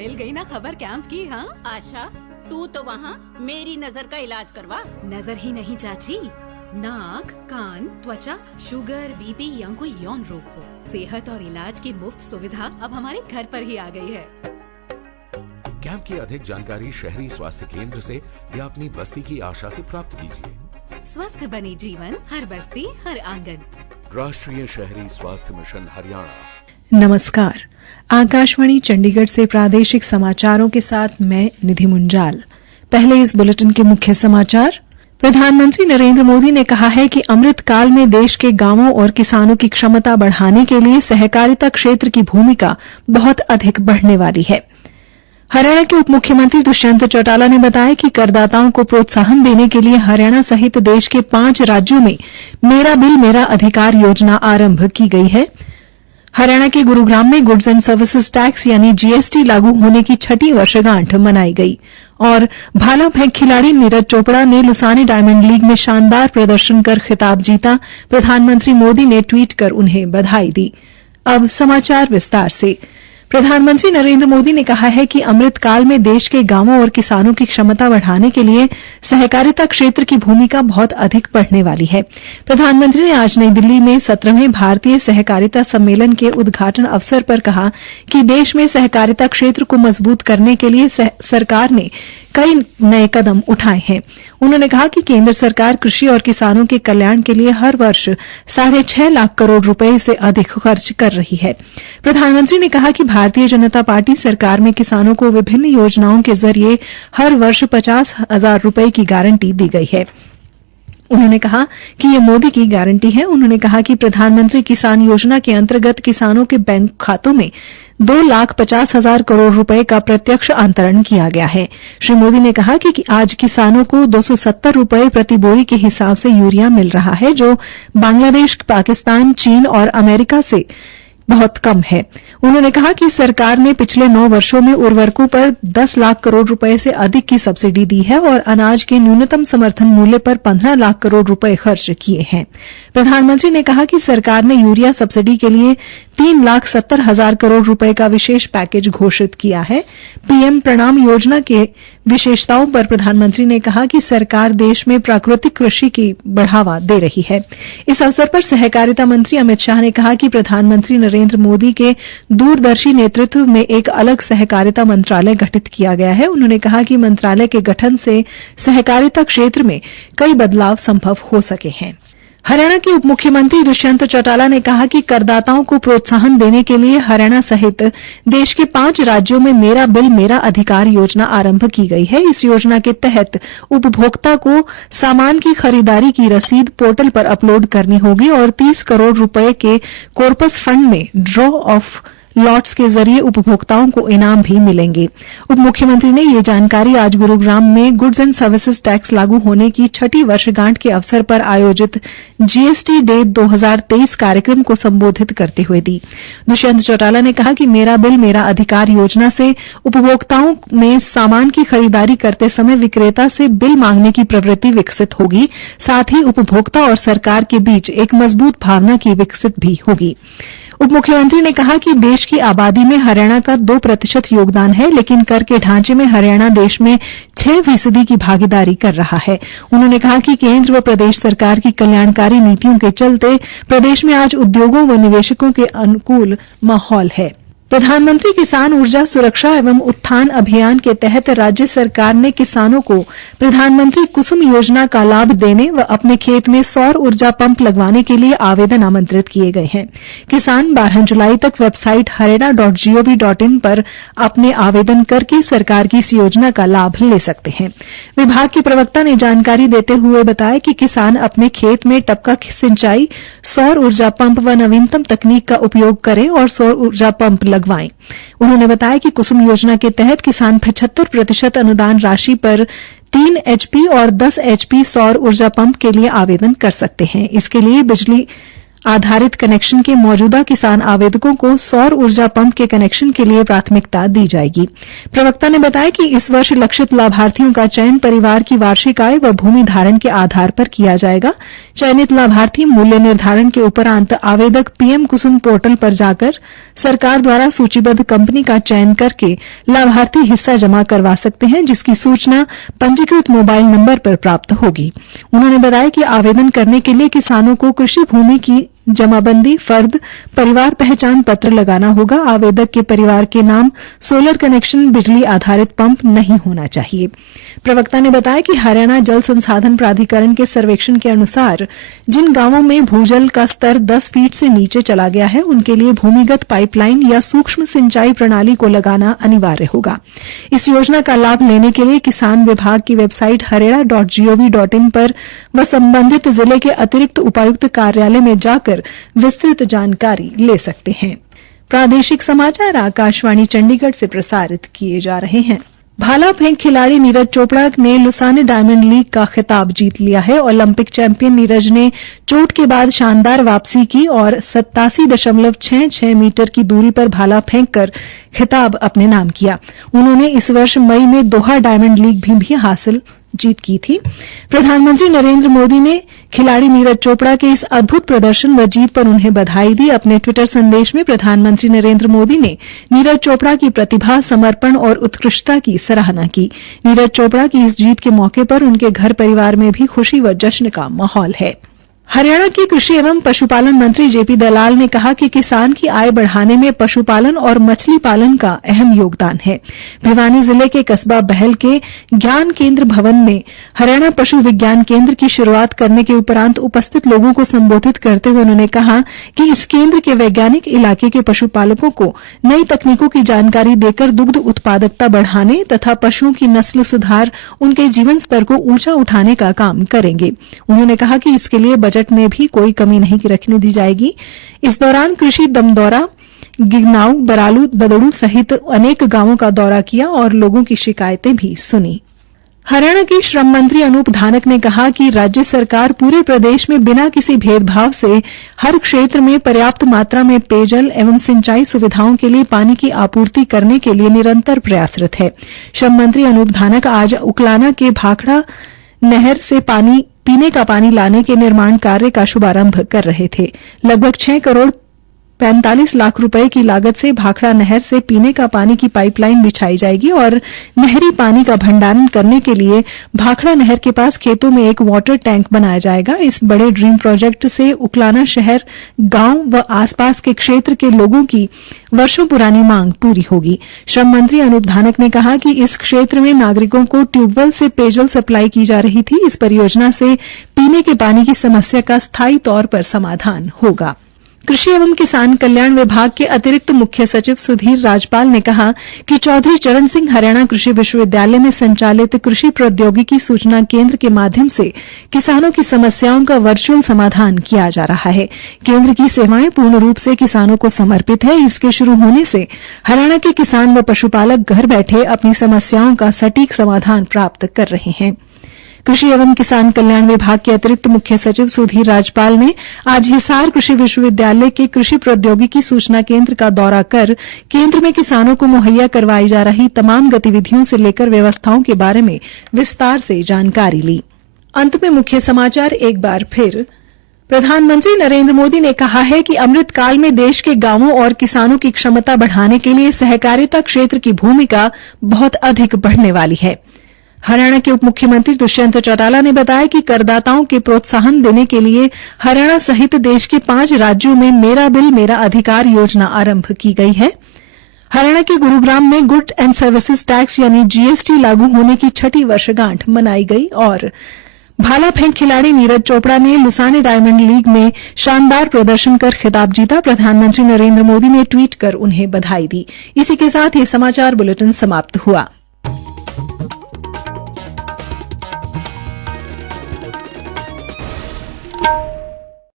मिल गई ना खबर कैंप की। हाँ आशा, तू तो वहाँ मेरी नजर का इलाज करवा। नजर ही नहीं चाची, नाक कान त्वचा, शुगर बीपी या कोई यौन रोग हो, सेहत और इलाज की मुफ्त सुविधा अब हमारे घर पर ही आ गई है। कैंप की अधिक जानकारी शहरी स्वास्थ्य केंद्र से या अपनी बस्ती की आशा से प्राप्त कीजिए। स्वस्थ बनी जीवन, हर बस्ती हर आंगन। राष्ट्रीय शहरी स्वास्थ्य मिशन हरियाणा। नमस्कार, आकाशवाणी चंडीगढ़ से प्रादेशिक समाचारों के साथ मैं निधि मुंजाल। पहले इस बुलेटिन के मुख्य समाचार। प्रधानमंत्री नरेंद्र मोदी ने कहा है कि अमृत काल में देश के गांवों और किसानों की क्षमता बढ़ाने के लिए सहकारिता क्षेत्र की भूमिका बहुत अधिक बढ़ने वाली है। हरियाणा के उप मुख्यमंत्री दुष्यंत चौटाला ने बताया कि करदाताओं को प्रोत्साहन देने के लिए हरियाणा सहित देश के 5 राज्यों में मेरा बिल मेरा अधिकार योजना आरंभ की गई है। हरियाणा के गुरुग्राम में गुड्स एंड सर्विसेज टैक्स यानी जीएसटी लागू होने की 6ठी वर्षगांठ मनाई गई। और भाला फेंक खिलाड़ी नीरज चोपड़ा ने लुसानी डायमंड लीग में शानदार प्रदर्शन कर खिताब जीता। प्रधानमंत्री मोदी ने ट्वीट कर उन्हें बधाई दी। अब समाचार विस्तार से। प्रधानमंत्री नरेंद्र मोदी ने कहा है कि अमृत काल में देश के गांवों और किसानों की क्षमता बढ़ाने के लिए सहकारिता क्षेत्र की भूमिका बहुत अधिक बढ़ने वाली है। प्रधानमंत्री ने आज नई दिल्ली में 17वें भारतीय सहकारिता सम्मेलन के उद्घाटन अवसर पर कहा कि देश में सहकारिता क्षेत्र को मजबूत करने के लिए सरकार ने कई नए कदम उठाए हैं। उन्होंने कहा कि केंद्र सरकार कृषि और किसानों के कल्याण के लिए हर वर्ष 6.5 लाख करोड़ रुपए से अधिक खर्च कर रही है। प्रधानमंत्री ने कहा कि भारतीय जनता पार्टी सरकार में किसानों को विभिन्न योजनाओं के जरिए हर वर्ष 50,000 रुपए की गारंटी दी गई है। उन्होंने कहा कि ये मोदी की गारंटी है। उन्होंने कहा कि प्रधानमंत्री किसान योजना के अंतर्गत किसानों के बैंक खातों में 2,50,000 करोड़ रुपए का प्रत्यक्ष अंतरण किया गया है। श्री मोदी ने कहा कि आज किसानों को 270 रुपए प्रति बोरी के हिसाब से यूरिया मिल रहा है, जो बांग्लादेश, पाकिस्तान, चीन और अमेरिका से बहुत कम है। उन्होंने कहा कि सरकार ने पिछले 9 वर्षों में उर्वरकों पर 10 लाख करोड़ रुपए से अधिक की सब्सिडी दी है और अनाज के न्यूनतम समर्थन मूल्य पर 15 लाख करोड़ रुपए खर्च किए हैं। प्रधानमंत्री ने कहा कि सरकार ने यूरिया सब्सिडी के लिए 3,70,000 करोड़ रुपए का विशेष पैकेज घोषित किया है। पीएम प्रणाम योजना के विशेषताओं पर प्रधानमंत्री ने कहा कि सरकार देश में प्राकृतिक कृषि की बढ़ावा दे रही है। इस अवसर पर सहकारिता मंत्री अमित शाह ने कहा कि प्रधानमंत्री नरेंद्र मोदी के दूरदर्शी नेतृत्व में एक अलग सहकारिता मंत्रालय गठित किया गया है। उन्होंने कहा कि मंत्रालय के गठन से सहकारिता क्षेत्र में कई बदलाव संभव हो सके हैं। हरियाणा के उप मुख्यमंत्री दुष्यंत चौटाला ने कहा कि करदाताओं को प्रोत्साहन देने के लिए हरियाणा सहित देश के 5 राज्यों में मेरा बिल मेरा अधिकार योजना आरंभ की गई है। इस योजना के तहत उपभोक्ता को सामान की खरीदारी की रसीद पोर्टल पर अपलोड करनी होगी और 30 करोड़ रुपए के कॉर्पस फंड में ड्रॉ ऑफ लॉट्स के जरिए उपभोक्ताओं को इनाम भी मिलेंगे। उप मुख्यमंत्री ने ये जानकारी आज गुरुग्राम में गुड्स एंड सर्विसेज टैक्स लागू होने की 6ठी वर्षगांठ के अवसर पर आयोजित जीएसटी डे 2023 कार्यक्रम को संबोधित करते हुए दी। दुष्यंत चौटाला ने कहा कि मेरा बिल मेरा अधिकार योजना से उपभोक्ताओं में सामान की खरीदारी करते समय विक्रेता से बिल मांगने की प्रवृत्ति विकसित होगी, साथ ही उपभोक्ता और सरकार के बीच एक मजबूत भावना की विकसित भी होगी। उप मुख्यमंत्री ने कहा कि देश की आबादी में हरियाणा का 2% योगदान है, लेकिन कर के ढांचे में हरियाणा देश में 6% की भागीदारी कर रहा है। उन्होंने कहा कि केंद्र व प्रदेश सरकार की कल्याणकारी नीतियों के चलते प्रदेश में आज उद्योगों व निवेशकों के अनुकूल माहौल है। प्रधानमंत्री किसान ऊर्जा सुरक्षा एवं उत्थान अभियान के तहत राज्य सरकार ने किसानों को प्रधानमंत्री कुसुम योजना का लाभ देने व अपने खेत में सौर ऊर्जा पंप लगवाने के लिए आवेदन आमंत्रित किए गए हैं। किसान 12 जुलाई तक वेबसाइट haryana.gov.in पर अपने आवेदन करके सरकार की इस योजना का लाभ ले सकते हैं। विभाग के प्रवक्ता ने जानकारी देते हुए बताया कि किसान अपने खेत में टपका सिंचाई, सौर ऊर्जा पंप व नवीनतम तकनीक का उपयोग करें और सौर ऊर्जा पंप लगवाएं। उन्होंने बताया कि कुसुम योजना के तहत किसान 75% अनुदान राशि पर 3 HP और 10 HP सौर ऊर्जा पंप के लिए आवेदन कर सकते हैं। इसके लिए बिजली आधारित कनेक्शन के मौजूदा किसान आवेदकों को सौर ऊर्जा पंप के कनेक्शन के लिए प्राथमिकता दी जाएगी। प्रवक्ता ने बताया कि इस वर्ष लक्षित लाभार्थियों का चयन परिवार की वार्षिक आय व भूमि धारण के आधार पर किया जाएगा। चयनित लाभार्थी मूल्य निर्धारण के उपरांत आवेदक पीएम कुसुम पोर्टल पर जाकर सरकार द्वारा सूचीबद्ध कंपनी का चयन करके लाभार्थी हिस्सा जमा करवा सकते हैं, जिसकी सूचना पंजीकृत मोबाइल नंबर पर प्राप्त होगी। उन्होंने बताया कि आवेदन करने के लिए किसानों को कृषि भूमि की जमाबंदी, फर्द, परिवार पहचान पत्र लगाना होगा। आवेदक के परिवार के नाम सोलर कनेक्शन, बिजली आधारित पंप नहीं होना चाहिए। प्रवक्ता ने बताया कि हरियाणा जल संसाधन प्राधिकरण के सर्वेक्षण के अनुसार जिन गांवों में भूजल का स्तर 10 फीट से नीचे चला गया है, उनके लिए भूमिगत पाइपलाइन या सूक्ष्म सिंचाई प्रणाली को लगाना अनिवार्य होगा। इस योजना का लाभ लेने के लिए किसान विभाग की वेबसाइट harera.gov.in पर व संबंधित जिले के अतिरिक्त उपायुक्त कार्यालय में जाकर विस्तृत जानकारी ले सकते हैं। प्रादेशिक समाचार आकाशवाणी चंडीगढ़ से प्रसारित किए जा रहे हैं। भाला फेंक खिलाड़ी नीरज चोपड़ा ने लुसाने डायमंड लीग का खिताब जीत लिया है। ओलंपिक चैंपियन नीरज ने चोट के बाद शानदार वापसी की और 87.66 मीटर की दूरी पर भाला फेंककर खिताब अपने नाम किया। उन्होंने इस वर्ष मई में दोहा डायमंड लीग भी हासिल जीत की थी। प्रधानमंत्री नरेंद्र मोदी ने खिलाड़ी नीरज चोपड़ा के इस अद्भुत प्रदर्शन व जीत पर उन्हें बधाई दी। अपने ट्विटर संदेश में प्रधानमंत्री नरेंद्र मोदी ने नीरज चोपड़ा की प्रतिभा, समर्पण और उत्कृष्टता की सराहना की। नीरज चोपड़ा की इस जीत के मौके पर उनके घर परिवार में भी खुशी व जश्न का माहौल है। हरियाणा के कृषि एवं पशुपालन मंत्री जेपी दलाल ने कहा कि किसान की आय बढ़ाने में पशुपालन और मछली पालन का अहम योगदान है। भिवानी जिले के कस्बा बहल के ज्ञान केंद्र भवन में हरियाणा पशु विज्ञान केंद्र की शुरुआत करने के उपरांत उपस्थित लोगों को संबोधित करते हुए उन्होंने कहा कि इस केंद्र के वैज्ञानिक इलाके के पशुपालकों को नई तकनीकों की जानकारी देकर दुग्ध उत्पादकता बढ़ाने तथा पशुओं की नस्ल सुधार, उनके जीवन स्तर को ऊंचा उठाने का काम करेंगे। उन्होंने कहा कि इसके लिए बजट में भी कोई कमी नहीं रखने दी जाएगी। इस दौरान कृषि दमदौरा, गिगनाऊ, बरालू, बदड़ू सहित अनेक गांवों का दौरा किया और लोगों की शिकायतें भी सुनी। हरियाणा के श्रम मंत्री अनूप धानक ने कहा कि राज्य सरकार पूरे प्रदेश में बिना किसी भेदभाव से हर क्षेत्र में पर्याप्त मात्रा में पेयजल एवं सिंचाई सुविधाओं के लिए पानी की आपूर्ति करने के लिए निरंतर प्रयासरत है। श्रम मंत्री अनूप धानक आज उकलाना के भाखड़ा नहर से पीने का पानी लाने के निर्माण कार्य का शुभारंभ कर रहे थे। लगभग 6 करोड़ 45 लाख रुपए की लागत से भाखड़ा नहर से पीने का पानी की पाइपलाइन बिछाई जाएगी और नहरी पानी का भंडारण करने के लिए भाखड़ा नहर के पास खेतों में एक वाटर टैंक बनाया जाएगा। इस बड़े ड्रीम प्रोजेक्ट से उकलाना शहर, गांव व आसपास के क्षेत्र के लोगों की वर्षों पुरानी मांग पूरी होगी। श्रम मंत्री अनूप धानक ने कहा कि इस क्षेत्र में नागरिकों को ट्यूबवेल से पेयजल सप्लाई की जा रही थी। इस परियोजना से पीने के पानी की समस्या का स्थायी तौर पर समाधान होगा। कृषि एवं किसान कल्याण विभाग के अतिरिक्त मुख्य सचिव सुधीर राजपाल ने कहा कि चौधरी चरण सिंह हरियाणा कृषि विश्वविद्यालय में संचालित कृषि प्रौद्योगिकी सूचना केंद्र के माध्यम से किसानों की समस्याओं का वर्चुअल समाधान किया जा रहा है। केंद्र की सेवाएं पूर्ण रूप से किसानों को समर्पित है। इसके शुरू होने से हरियाणा के किसान व पशुपालक घर बैठे अपनी समस्याओं का सटीक समाधान प्राप्त कर रहे हैं। कृषि एवं किसान कल्याण विभाग के अतिरिक्त मुख्य सचिव सुधीर राजपाल ने आज हिसार कृषि विश्वविद्यालय के कृषि प्रौद्योगिकी सूचना केंद्र का दौरा कर केंद्र में किसानों को मुहैया करवाई जा रही तमाम गतिविधियों से लेकर व्यवस्थाओं के बारे में विस्तार से जानकारी ली। अंत में मुख्य समाचार एक बार फिर। प्रधानमंत्री नरेंद्र मोदी ने कहा है कि अमृत काल में देश के गांवों और किसानों की क्षमता बढ़ाने के लिए सहकारिता क्षेत्र की भूमिका बहुत अधिक बढ़ने वाली है। हरियाणा के उप मुख्यमंत्री दुष्यंत चौटाला ने बताया कि करदाताओं के प्रोत्साहन देने के लिए हरियाणा सहित देश के 5 राज्यों में मेरा बिल मेरा अधिकार योजना आरंभ की गई है। हरियाणा के गुरुग्राम में गुड एंड सर्विसेज टैक्स यानी जीएसटी लागू होने की 6ठी वर्षगांठ मनाई गई और भाला फेंक खिलाड़ी नीरज चोपड़ा ने लुसाने डायमंड लीग में शानदार प्रदर्शन कर खिताब जीता। प्रधानमंत्री नरेंद्र मोदी ने ट्वीट कर उन्हें बधाई दी। इसी के साथ ये समाचार बुलेटिन समाप्त हुआ।